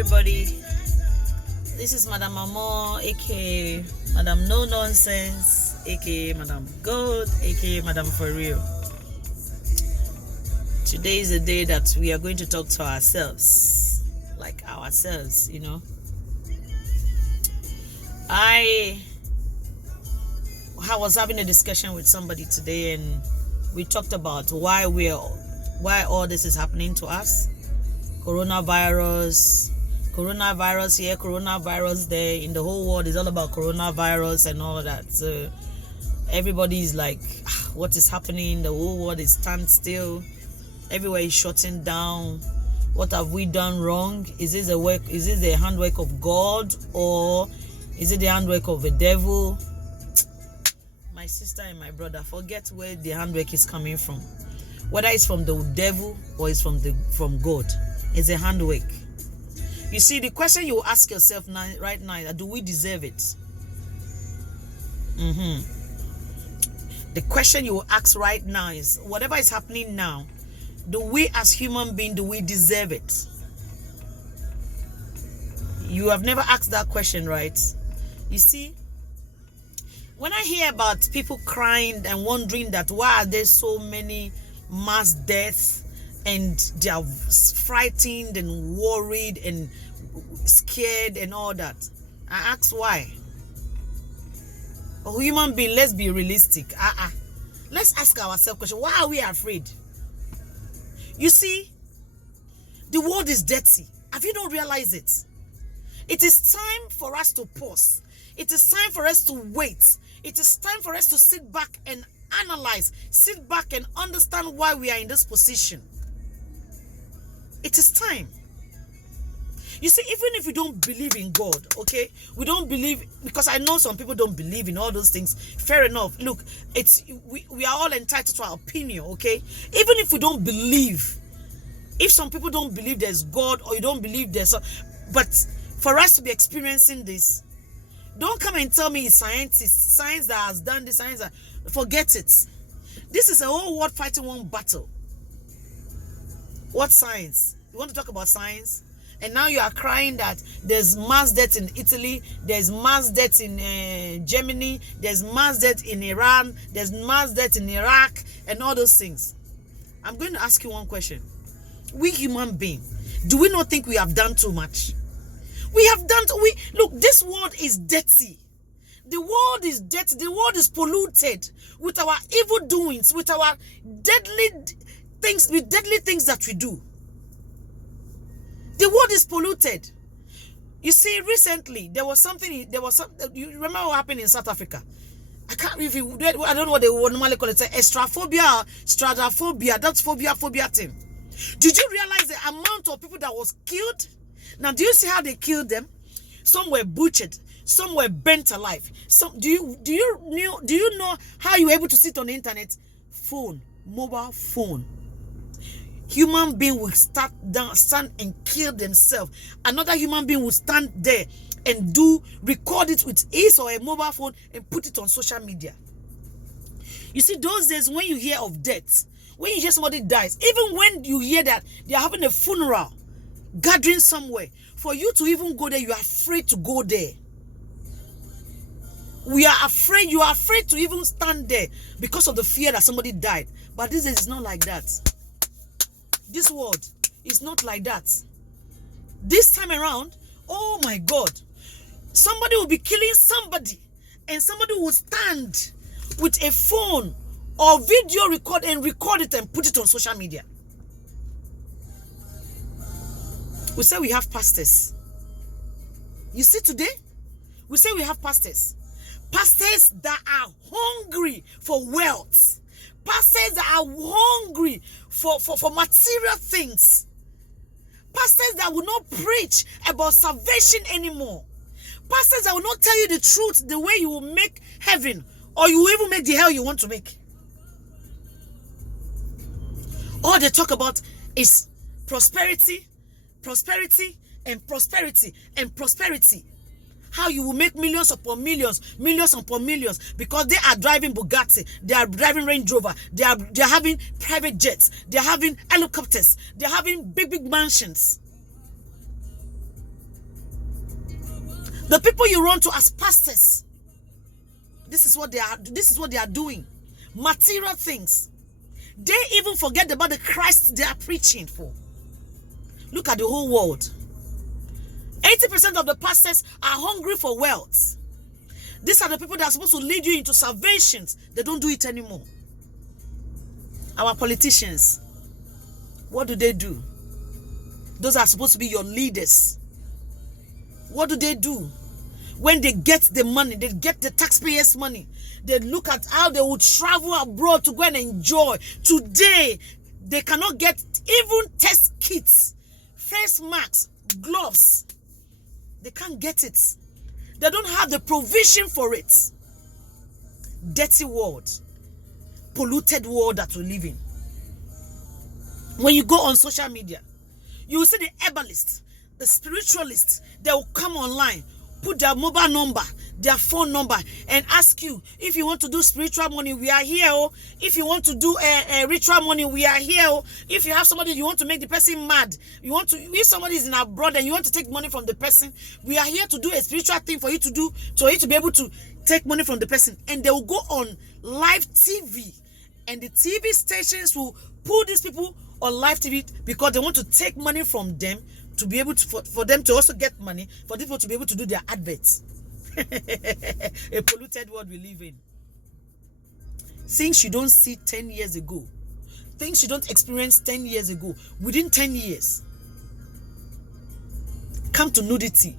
everybody. This is Madam Amo, aka Madam No Nonsense, aka Madam Gold, aka Madam For Real. Today is the day that we are going to talk to ourselves, like ourselves, you know. I was having a discussion with somebody today, and we talked about why all this is happening to us. Coronavirus here, coronavirus there. In the whole world, it's all about coronavirus and all that. So everybody is like, what is happening? The whole world is standstill. Everywhere is shutting down. What have we done wrong? Is this the handwork of God, or is it the handwork of the devil? My sister and my brother, forget where the handwork is coming from. Whether it's from the devil or it's from God, it's a handwork. You see, the question you ask yourself right now is, do we deserve it? The question you ask right now is, whatever is happening now, do we as human beings, do we deserve it? You have never asked that question, right? You see, when I hear about people crying and wondering that why are there so many mass deaths, and they are frightened and worried and scared and all that, I ask why. A human being, let's be realistic. Let's ask ourselves question, why are we afraid? You see, the world is dirty. Have you not realized it? It is time for us to pause. It is time for us to wait. It is time for us to sit back and analyze, sit back and understand why we are in this position. It is time. You see, even if we don't believe in God, okay, we don't believe, because I know some people don't believe in all those things. Fair enough. Look, we are all entitled to our opinion, okay? Even if we don't believe, if some people don't believe there's God, or you don't believe but for us to be experiencing this, don't come and tell me it's science that has done this, forget it. This is a whole world fighting one battle. What science? You want to talk about science? And now you are crying that there's mass death in Italy, there's mass death in Germany, there's mass death in Iran, there's mass death in Iraq, and all those things. I'm going to ask you one question. We human beings, do we not think we have done too much? Look, this world is dirty. The world is dirty. The world is polluted with our evil doings, with our deadly things that we do. The world is polluted. You see, recently there was something. You remember what happened in South Africa? I can't review. I don't know what they would normally call it. Stratophobia. That's phobia thing. Did you realize the amount of people that was killed? Now, do you see how they killed them? Some were butchered. Some were burnt alive. Do you know how you were able to sit on the internet? Mobile phone. Human being will stand and kill themselves. Another human being will stand there and record it with his or a mobile phone and put it on social media. You see, those days when you hear of death, when you hear somebody dies, even when you hear that they are having a funeral, gathering somewhere, for you to even go there, you are afraid to go there. You are afraid to even stand there because of the fear that somebody died. But this is not like that. This world is not like that. This time around, oh my God, somebody will be killing somebody, and somebody will stand with a phone or video record it and put it on social media. We say we have pastors. You see today, we say we have pastors. Pastors that are hungry for wealth. Pastors that are hungry for material things. Pastors that will not preach about salvation anymore. Pastors that will not tell you the truth, the way you will make heaven, or you will even make the hell you want to make. All they talk about is prosperity, and prosperity. How you will make millions upon millions, because they are driving Bugatti, they are driving Range Rover, they are having private jets, they are having helicopters, they are having big mansions. The people you run to as pastors, this is what they are doing. Material things. They even forget about the Christ they are preaching for. Look at the whole world. 80% of the pastors are hungry for wealth. These are the people that are supposed to lead you into salvations. They don't do it anymore. Our politicians, what do? Those are supposed to be your leaders. What do? When they get the money, they get the taxpayers' money, they look at how they would travel abroad to go and enjoy. Today, they cannot get even test kits, face masks, gloves. They can't get it. They don't have the provision for it. Dirty world. Polluted world that we live in. When you go on social media, you will see the herbalists, the spiritualists. They will come online, put their mobile number, their phone number, and ask you, if you want to do spiritual money, we are here. Oh. If you want to do a ritual money, we are here. Oh. If you have somebody, you want to make the person mad, if somebody is in abroad and you want to take money from the person, we are here to do a spiritual thing for you to do, so you to be able to take money from the person. And they will go on live TV, and the TV stations will put these people on live TV because they want to take money from them to be able to, for them to also get money, for people to be able to do their adverts. A polluted world we live in. Things you don't see 10 years ago. Things you don't experience 10 years ago. Within 10 years. Come to nudity.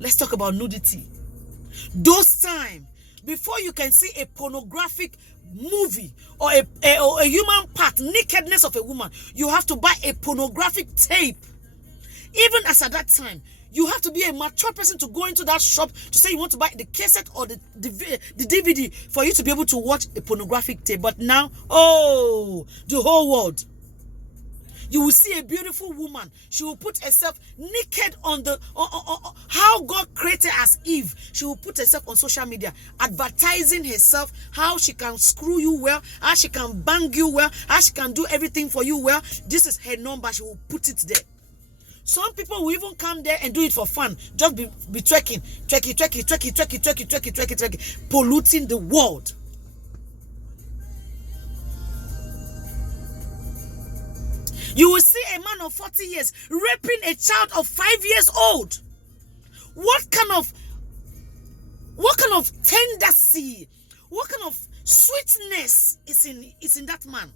Let's talk about nudity. Those times, before you can see a pornographic movie or a human part, nakedness of a woman, you have to buy a pornographic tape. Even as at that time, you have to be a mature person to go into that shop to say you want to buy the cassette or the DVD for you to be able to watch a pornographic tape. But now, oh, the whole world. You will see a beautiful woman. She will put herself naked on the how God created as Eve. She will put herself on social media, advertising herself, how she can screw you well, how she can bang you well, how she can do everything for you well. This is her number. She will put it there. Some people will even come there and do it for fun. Just be twerking, polluting the world. You will see a man of 40 years raping a child of 5 years old. What kind of tendency, what kind of sweetness is in that man?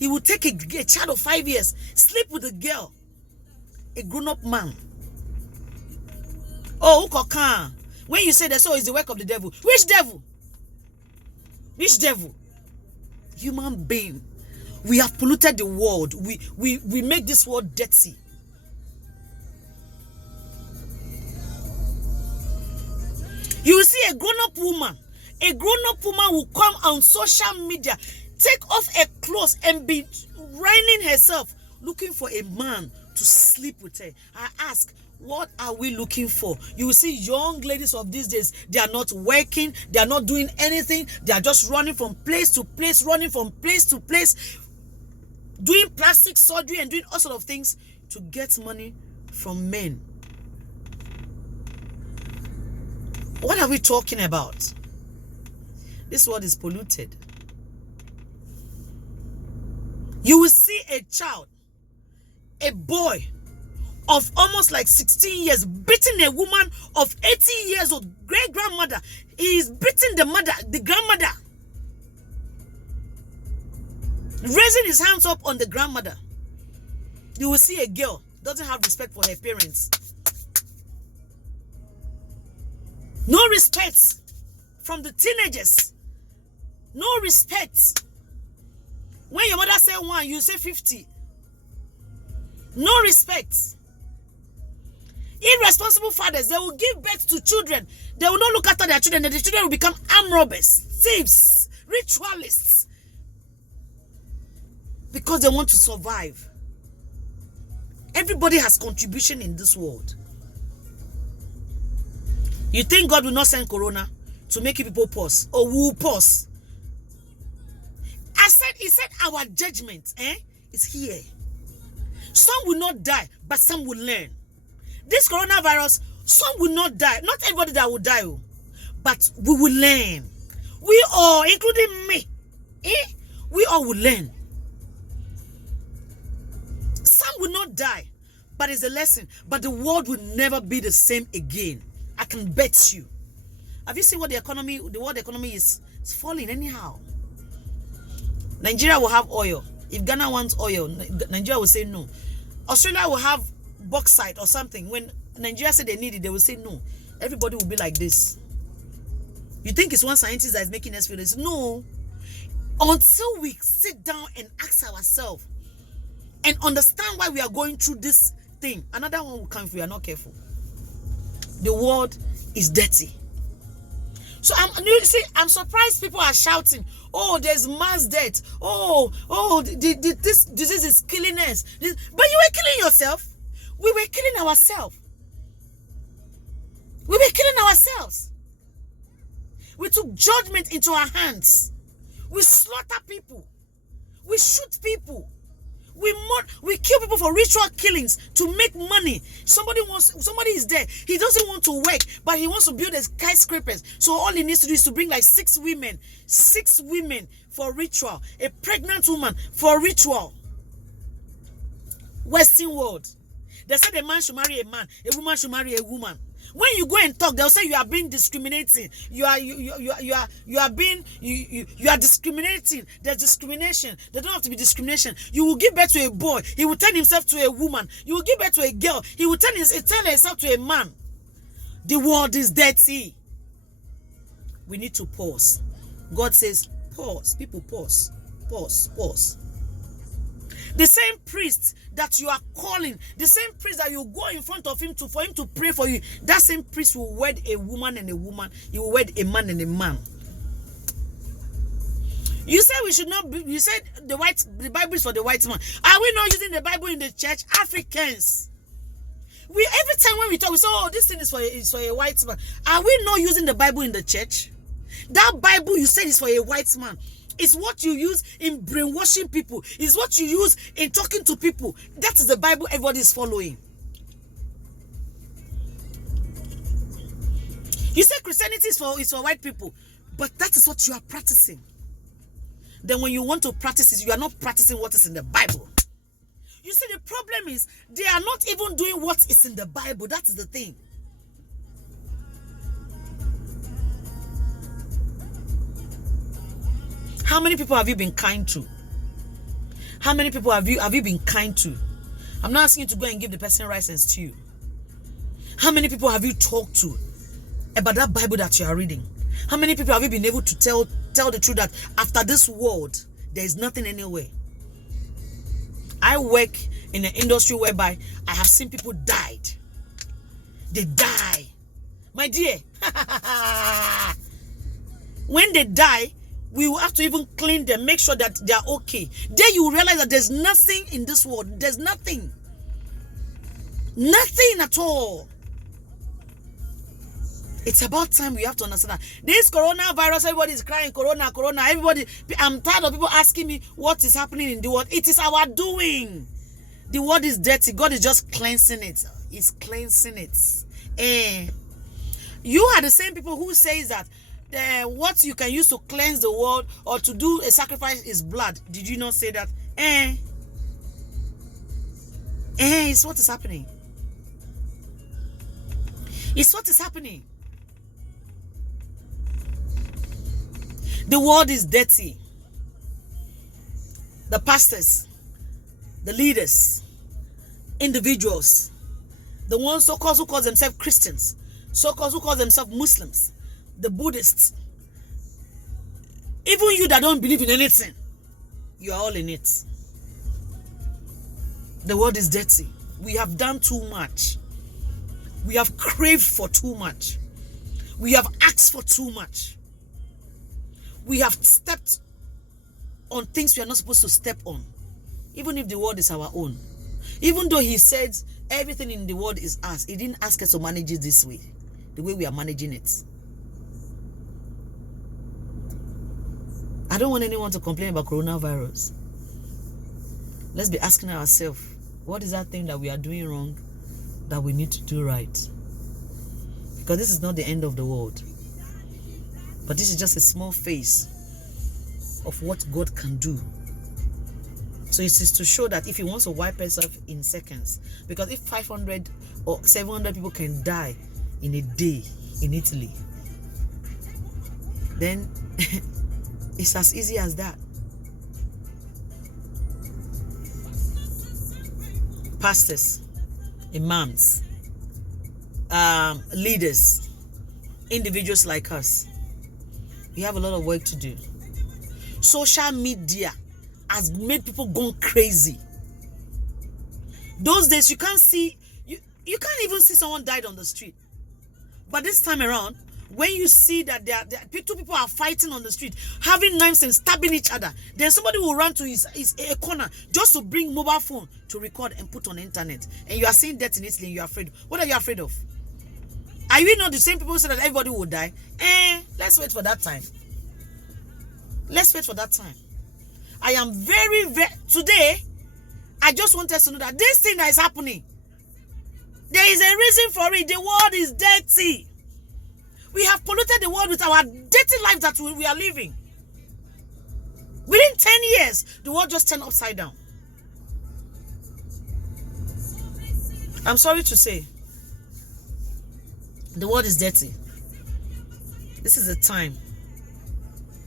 He will take a child of 5 years, sleep with a girl, a grown-up man. Oh, Ukokan. When you say that, so is the work of the devil. Which devil? Which devil? Human being. We have polluted the world. We make this world dirty. You will see a grown-up woman. A grown-up woman will come on social media, take off her clothes and be running herself, looking for a man to sleep with her. I ask, what are we looking for? You will see young ladies of these days, they are not working, they are not doing anything, they are just running from place to place, doing plastic surgery and doing all sorts of things to get money from men. What are we talking about? This world is polluted. You will see a child, a boy of almost like 16 years beating a woman of 80 years old, great-grandmother. He is beating the grandmother. Raising his hands up on the grandmother. You will see a girl doesn't have respect for her parents. No respect from the teenagers. No respect. When your mother say 1, you say 50. No respect. Irresponsible fathers, they will give birth to children. They will not look after their children, and the children will become armed robbers, thieves, ritualists. Because they want to survive. Everybody has contribution in this world. You think God will not send corona to make you people pause? Or we will pause? He said our judgment is here. Some will not die, but some will learn. This coronavirus, Some will not die. Not everybody that will die, but we will learn. We all, including me, we all will learn. Some will not die, but it's a lesson. But the world will never be the same again. I can bet you. Have you seen what the world economy is falling anyhow? Nigeria will have oil. If Ghana wants oil, Nigeria will say no. Australia will have bauxite or something. When Nigeria said they need it, they will say no. Everybody will be like this. You think it's one scientist that is making us feel this? No. Until we sit down and ask ourselves and understand why we are going through this thing, another one will come if we are not careful. The world is dirty. So I'm surprised people are shouting, oh, there's mass death. Oh, this disease is killing us. But you were killing yourself. We were killing ourselves. We were killing ourselves. We took judgment into our hands. We slaughter people. We shoot people. We kill people for ritual killings to make money. Somebody is there. He doesn't want to work, but he wants to build a skyscrapers. So all he needs to do is to bring like 6 women for ritual. A pregnant woman for ritual. Western world. They said a man should marry a man, a woman should marry a woman. When you go and talk, they'll say you are being discriminating. You are discriminating. There's discrimination. There don't have to be discrimination. You will give birth to a boy, he will turn himself to a woman. You will give birth to a girl, he will turn himself to a man. The world is dirty. We need to pause. God says, pause. People, pause. Pause. The same priest that you are calling, the same priest that you go in front of him for him to pray for you, that same priest will wed a woman and a woman. He will wed a man and a man. You said we should not be, you said the Bible is for the white man. Are we not using the Bible in the church? Africans. Every time when we talk, we say, oh, this thing is for a white man. Are we not using the Bible in the church? That Bible you said is for a white man. It's what you use in brainwashing people. It's what you use in talking to people. That is the Bible everybody is following. You say Christianity is for white people, but that is what you are practicing. Then when you want to practice it, you are not practicing what is in the Bible. You see, the problem is they are not even doing what is in the Bible. That is the thing. How many people have you been kind to? How many people have you been kind to? I'm not asking you to go and give the person rice and stew. How many people have you talked to about that Bible that you are reading? How many people have you been able to tell the truth that after this world, there is nothing anywhere? I work in an industry whereby I have seen people died. They die. My dear, when they die, we will have to even clean them, make sure that they are okay. Then you will realize that there's nothing in this world. There's nothing. Nothing at all. It's about time we have to understand that this coronavirus, everybody is crying, corona. Everybody, I'm tired of people asking me what is happening in the world. It is our doing. The world is dirty. God is just cleansing it. He's cleansing it. You are the same people who says that what you can use to cleanse the world or to do a sacrifice is blood. Did you not say that? It's what is happening. It's what is happening. The world is dirty. The pastors, the leaders, individuals, the ones so-called who call themselves Christians, so-called who call themselves Muslims, the Buddhists, even you that don't believe in anything, you are all in it. The world is dirty. We have done too much. We have craved for too much. We have asked for too much. We have stepped on things we are not supposed to step on, even if the world is our own. Even though he said everything in the world is ours, he didn't ask us to manage it this way, the way we are managing it. I don't want anyone to complain about coronavirus. Let's be asking ourselves, what is that thing that we are doing wrong that we need to do right? Because this is not the end of the world. But this is just a small phase of what God can do. So it is to show that if he wants to wipe us off in seconds, because if 500 or 700 people can die in a day in Italy, then it's as easy as that. Pastors, imams, leaders, individuals like us, we have a lot of work to do. Social media has made people go crazy. Those days you can't see, you can't even see someone died on the street. But this time around, when you see that two people are fighting on the street, having knives and stabbing each other, then somebody will run to a corner just to bring mobile phone to record and put on the internet. And you are seeing death in Italy and you are afraid. What are you afraid of? Are you not the same people who say that everybody will die? Let's wait for that time. Let's wait for that time. I am very, today, I just want us to know that this thing that is happening, there is a reason for it. The world is dirty. We have polluted the world with our dirty lives that we are living. Within 10 years, the world just turned upside down. I'm sorry to say, the world is dirty. This is the time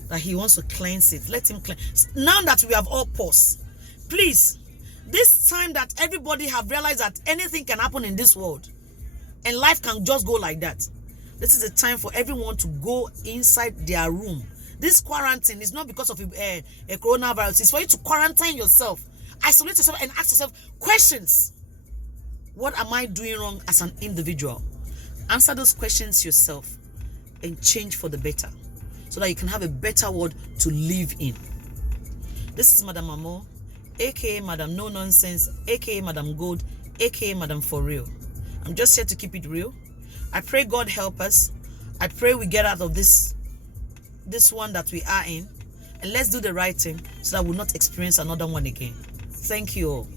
that he wants to cleanse it. Let him cleanse. Now that we have all paused, please, this time that everybody have realized that anything can happen in this world and life can just go like that, this is the time for everyone to go inside their room. This quarantine is not because of a coronavirus. It's for you to quarantine yourself, isolate yourself, and ask yourself questions. What am I doing wrong as an individual? Answer those questions yourself and change for the better, so that you can have a better world to live in. This is Madam Amo, aka Madam No Nonsense, aka Madam Gold, aka Madam For Real. I'm just here to keep it real. I pray God help us. I pray we get out of this one that we are in, and let's do the right thing so that we'll not experience another one again. Thank you all.